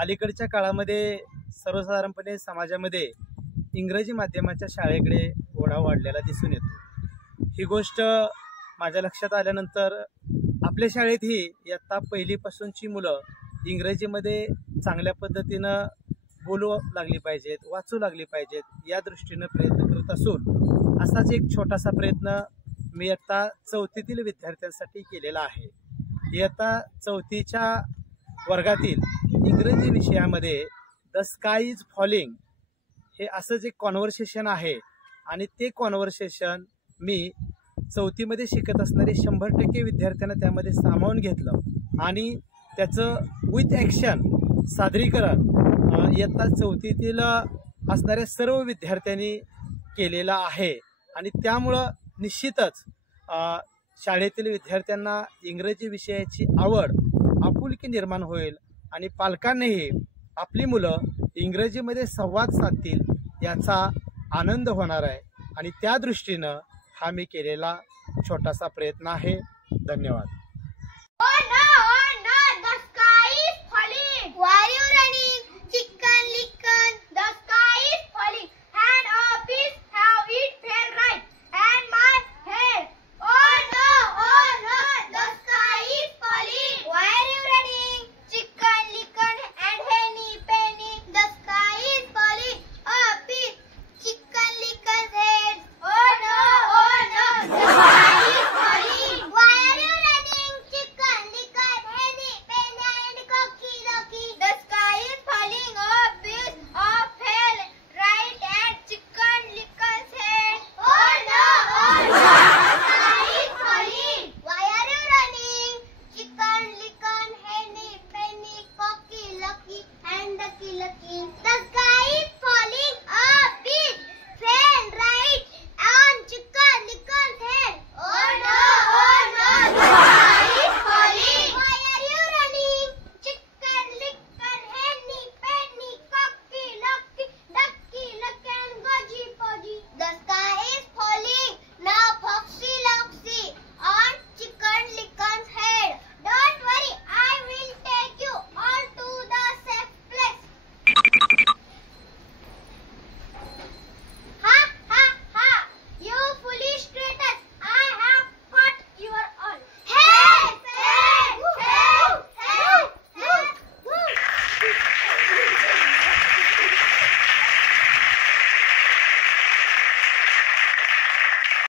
अलीकडच्या काळामध्ये सर्वसाधारणपणे समाजामध्ये इंग्रजी माध्यमाच्या शाळेकडे ओढा वाढलेला दिसून येतो। ही गोष्ट माझ्या लक्षात आल्यानंतर आपल्या शाळेतही इयत्ता पहिलीपासूनची मुलं इंग्रजीमध्ये चांगल्या पद्धतीनं बोलू लागली पाहिजेत, वाचू लागली पाहिजेत, या दृष्टीने प्रयत्न करत असून असाच एक छोटासा प्रयत्न मी इयत्ता चौथीतील विद्यार्थ्यांसाठी केलेला आहे। इयत्ता चौथीच्या वर्गातील इंग्रजी विषयामध्ये द स्काय इज फॉलिंग हे असं जे कॉन्व्हर्सेशन आहे आणि ते कॉन्व्हर्सेशन मी चौथीमध्ये शिकत असणारे 100% विद्यार्थ्यांना त्यामध्ये सामावून घेतलं आणि त्याचं विथ ॲक्शन सादरीकरण इयत्ता चौथीतील असणाऱ्या सर्व विद्यार्थ्यांनी केलेलं आहे। आणि त्यामुळं निश्चितच शाळेतील विद्यार्थ्यांना इंग्रजी विषयाची आवड आपुलकी निर्माण होईल आणि पालकांनीही आपली मुलं इंग्रजीमध्ये संवाद साधतील याचा आनंद होणार आहे आणि त्या दृष्टीनं हा मी केलेला छोटासा प्रयत्न आहे। धन्यवाद।